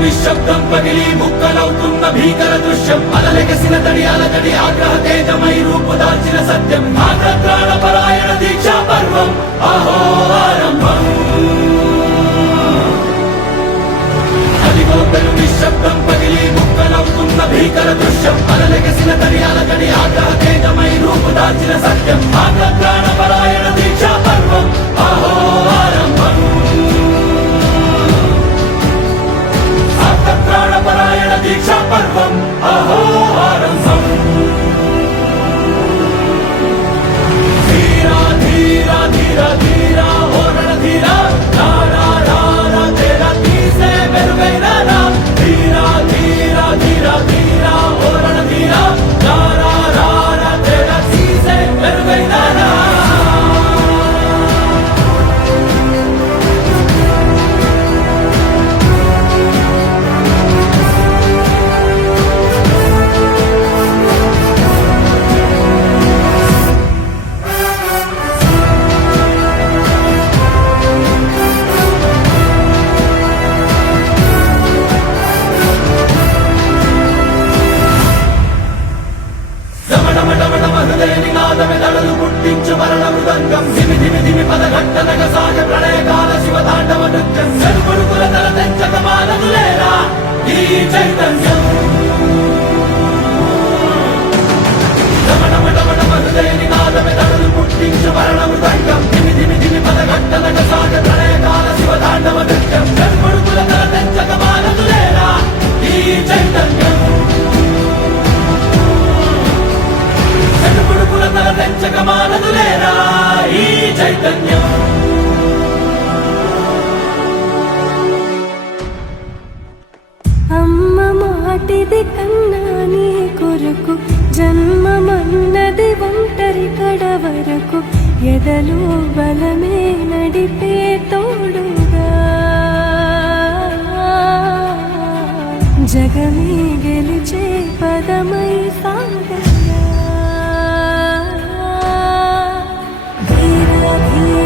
నిశ్శబ్దం పగిలి ముక్కలవుతున్న భీకర దృశ్యం అలలెగసిన తడి అలజడి ఆగ్రహ తేజమై రూపుదాల్చిన సత్యం ఆగ్రహ దీక్షా పర్వం అహో ఆరంభం అదిగోపెను నిశ్శబ్దం పగిలి ముక్కలవుతున్న భీకర దృశ్యం అలలెగసిన తడి అలజడి ఆగ్రహ తేజమై రూపుదాల్చిన సత్యం ఆగ్రహ దీక్షా పర్వం అహో ఆరంభం ప్రాణపరాయణ దీక్షా పర్వం అహో ఆరంభం ధీరా ధీరా ధీరా ధీరా ఓ రణధీరా రారా రారా తేరా తీసే మెరుగైనా ధీరా ధీరా ధీరా ధీరా ఓ రణధీరా రారా రారా తేరా తీసే మెరుగైనా హృదయనినాదమెదడలు పుట్టించు మరణ మృదంగం ధిమి ధిమి ధిమి పదఘట్టనగ సాగ ప్రళయకాల శివ తాండవ నృత్యం సెరుపుడుకుల తల తెంచక మానదులేరా ఈ చైతన్యం హృదయనినాదమెదడలు పుట్టించు మరణ మృదంగం ధిమి ధిమి ధిమి పదఘట్టనగ సాగ ప్రళయకాల శివ తాండవ నృత్యం సెరుపుడుకుల తల తెంచక మానదులేరా ఈ చైతన్యం తెంచక మానదులేరా ఈ చైతన్యం అమ్మ మాటిది కన్నా నీ కొరకు జన్మమన్నది ఒంటరి కడ వరకు ఎదలు బలమే నడిపే తోడుగా జగమే గెలిచే పదమై సాగ ధీరా ధీరా